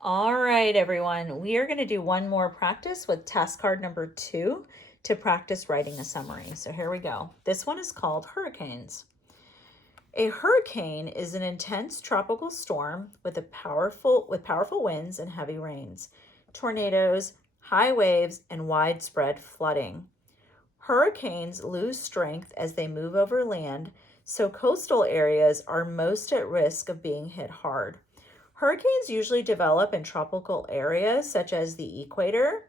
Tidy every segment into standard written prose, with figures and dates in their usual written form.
All right, everyone. We are going to do one more practice with task card number 2 to practice writing a summary. So here we go. This one is called hurricanes. A hurricane is an intense tropical storm with powerful winds and heavy rains, tornadoes, high waves, and widespread flooding. Hurricanes lose strength as they move over land, so coastal areas are most at risk of being hit hard. Hurricanes usually develop in tropical areas such as the equator.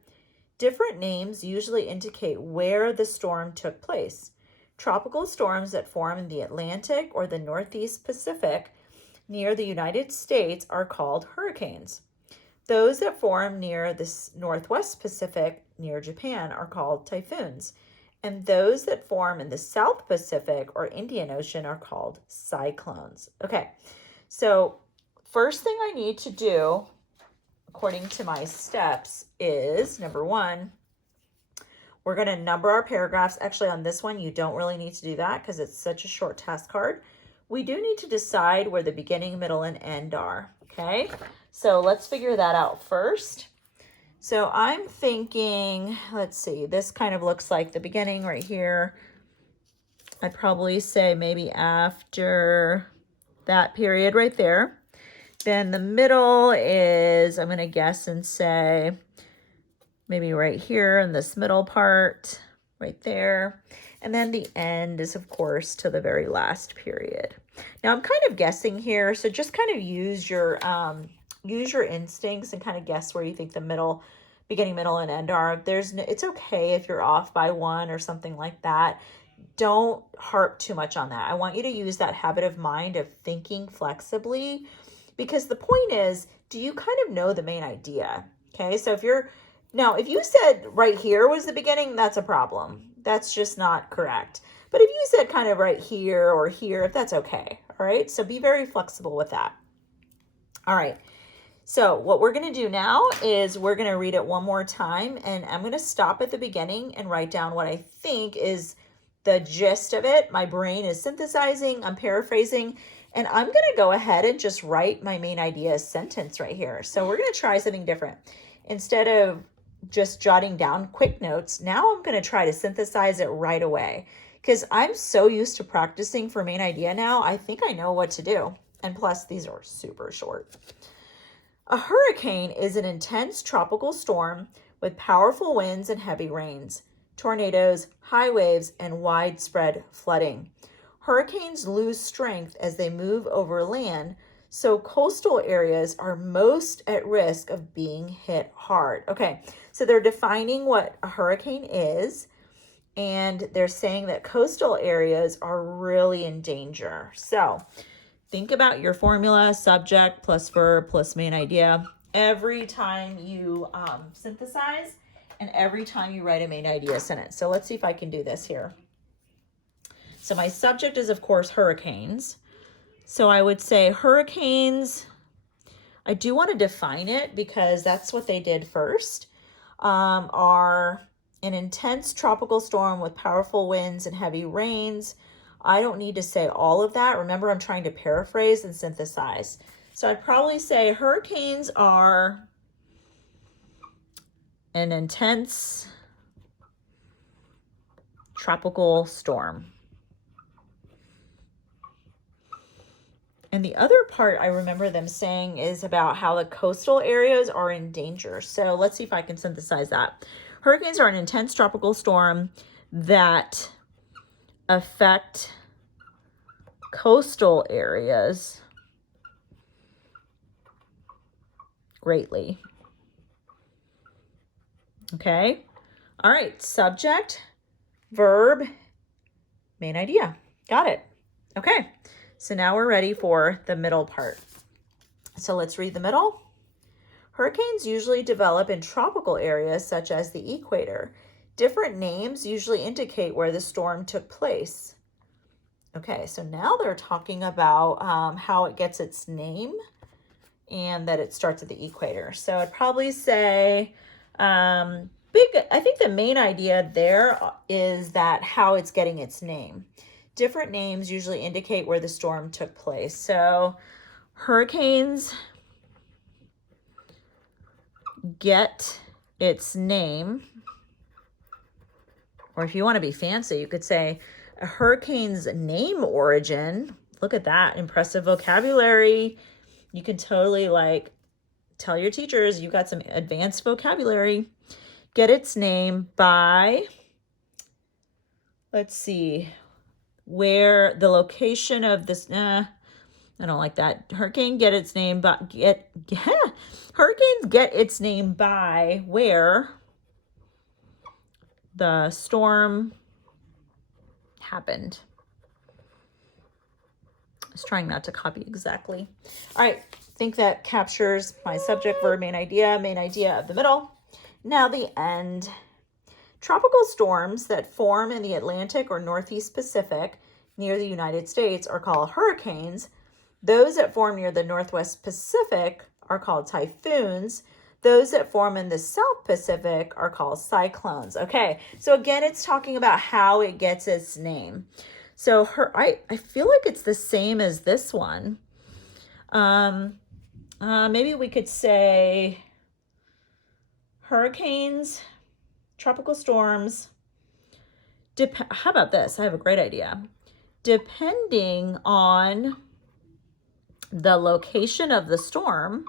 Different names usually indicate where the storm took place. Tropical storms that form in the Atlantic or the Northeast Pacific near the United States are called hurricanes. Those that form near the Northwest Pacific near Japan are called typhoons. And those that form in the South Pacific or Indian Ocean are called cyclones. Okay, so first thing I need to do, according to my steps, is number 1, we're going to number our paragraphs. Actually, on this one, you don't really need to do that because it's such a short task card. We do need to decide where the beginning, middle, and end are. Okay, so let's figure that out first. So I'm thinking, let's see, this kind of looks like the beginning right here. I'd probably say maybe after that period right there. Then the middle is, I'm going to guess and say maybe right here in this middle part, right there. And then the end is, of course, to the very last period. Now I'm kind of guessing here, so just kind of use your instincts and kind of guess where you think the beginning, middle, and end are. It's okay if you're off by 1 or something like that. Don't harp too much on that. I want you to use that habit of mind of thinking flexibly, because the point is, do you kind of know the main idea? Okay, so if you said right here was the beginning, that's a problem. That's just not correct. But if you said kind of right here or here, that's okay. All right, so be very flexible with that. All right, so what we're going to do now is we're going to read it one more time, and I'm going to stop at the beginning and write down what I think is the gist of it. My brain is synthesizing, I'm paraphrasing, and I'm going to go ahead and just write my main idea sentence right here. So we're going to try something different. Instead of just jotting down quick notes, now I'm going to try to synthesize it right away, because I'm so used to practicing for main idea now. I think I know what to do. And plus, these are super short. A hurricane is an intense tropical storm with powerful winds and heavy rains, tornadoes, high waves, and widespread flooding. Hurricanes lose strength as they move over land, so coastal areas are most at risk of being hit hard. Okay, so they're defining what a hurricane is, and they're saying that coastal areas are really in danger. So think about your formula, subject plus verb plus main idea, every time you synthesize and every time you write a main idea sentence. So let's see if I can do this here. So my subject is, of course, hurricanes. So I would say hurricanes, I do want to define it because that's what they did first, are an intense tropical storm with powerful winds and heavy rains. I don't need to say all of that. Remember, I'm trying to paraphrase and synthesize. So I'd probably say hurricanes are an intense tropical storm. And the other part I remember them saying is about how the coastal areas are in danger. So let's see if I can synthesize that. Hurricanes are an intense tropical storm that affect coastal areas greatly. Okay. All right. Subject, verb, main idea. Got it. Okay. So now we're ready for the middle part. So let's read the middle. Hurricanes usually develop in tropical areas such as the equator. Different names usually indicate where the storm took place. Okay, so now they're talking about how it gets its name and that it starts at the equator. So I'd probably say, I think the main idea there is that how it's getting its name. Different names usually indicate where the storm took place. So hurricanes get its name, or if you want to be fancy, you could say a hurricane's name origin. Look at that, impressive vocabulary. You can totally like tell your teachers you got some advanced vocabulary. Get its name by, let's see, where the location of this, I don't like that. Hurricanes get its name by where the storm happened. I was trying not to copy exactly. All right, I think that captures my subject, verb, main idea of the middle. Now the end. Tropical storms that form in the Atlantic or Northeast Pacific near the United States are called hurricanes. Those that form near the Northwest Pacific are called typhoons. Those that form in the South Pacific are called cyclones. Okay, so again, it's talking about how it gets its name. So I feel like it's the same as this one. Maybe we could say hurricanes, tropical storms. How about this? I have a great idea. Depending on the location of the storm,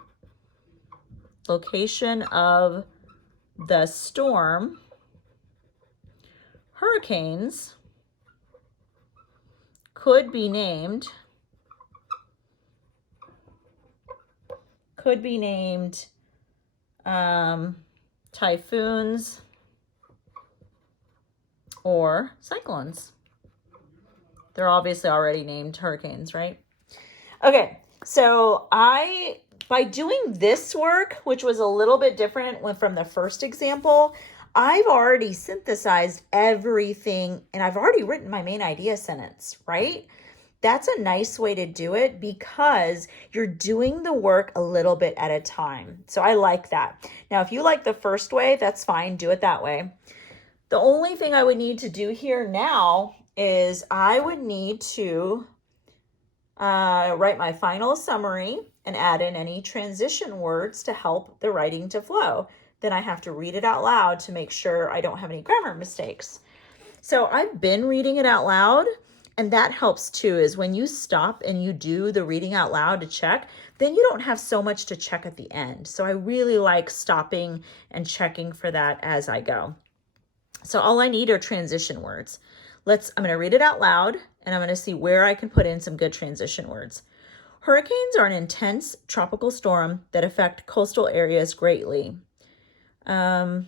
hurricanes could be named typhoons or cyclones. They're obviously already named hurricanes, right? Okay, so by doing this work, which was a little bit different from the first example, I've already synthesized everything and I've already written my main idea sentence, right? That's a nice way to do it because you're doing the work a little bit at a time. So I like that. Now, if you like the first way, that's fine. Do it that way. The only thing I would need to do here now is I would need to write my final summary and add in any transition words to help the writing to flow. Then I have to read it out loud to make sure I don't have any grammar mistakes. So I've been reading it out loud, and that helps too, is when you stop and you do the reading out loud to check, then you don't have so much to check at the end. So I really like stopping and checking for that as I go. So all I need are transition words. I'm going to read it out loud, and I'm going to see where I can put in some good transition words. Hurricanes are an intense tropical storm that affect coastal areas greatly. Also,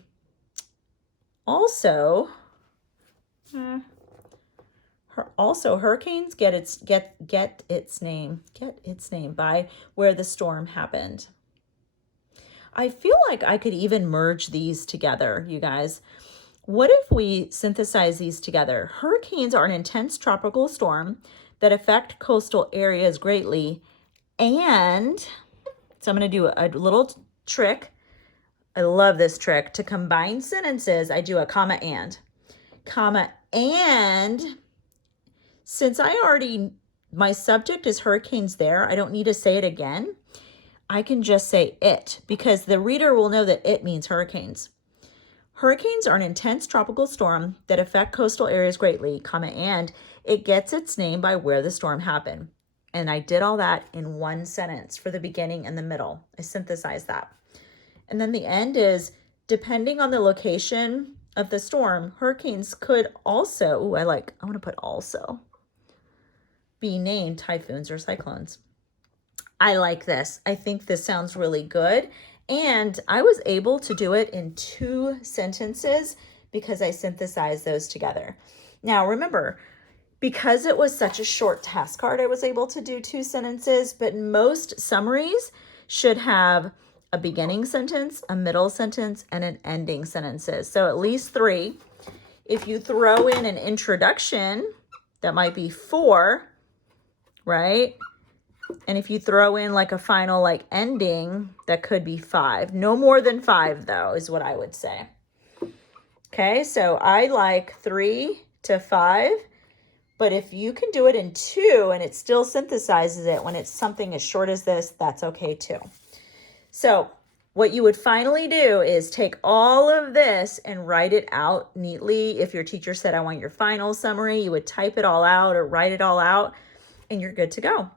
hurricanes get its name by where the storm happened. I feel like I could even merge these together, you guys. What if we synthesize these together? Hurricanes are an intense tropical storm that affect coastal areas greatly. And so I'm going to do a little trick. I love this trick. To combine sentences, I do a comma, and. Since my subject is hurricanes there, I don't need to say it again. I can just say it because the reader will know that it means hurricanes. Hurricanes are an intense tropical storm that affect coastal areas greatly, and it gets its name by where the storm happened. And I did all that in one sentence for the beginning and the middle. I synthesized that. And then the end is, depending on the location of the storm, hurricanes could also, I want to put also, be named typhoons or cyclones. I like this. I think this sounds really good. And I was able to do it in 2 sentences because I synthesized those together. Now, remember, because it was such a short task card, I was able to do 2 sentences, but most summaries should have a beginning sentence, a middle sentence, and an ending sentences. So at least 3. If you throw in an introduction, that might be 4, right? And if you throw in like a final ending, that could be 5. No more than 5 though, is what I would say. Okay, so I like 3 to 5, but if you can do it in 2 and it still synthesizes it when it's something as short as this, that's okay too. So What you would finally do is take all of this and write it out neatly. If your teacher said, I want your final summary, you would type it all out or write it all out, and you're good to go.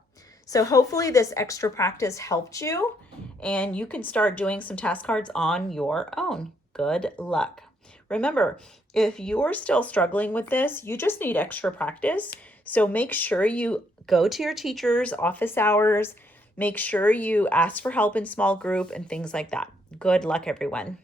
So hopefully this extra practice helped you, and you can start doing some task cards on your own. Good luck. Remember, if you're still struggling with this, you just need extra practice. So make sure you go to your teacher's office hours. Make sure you ask for help in small group and things like that. Good luck, everyone.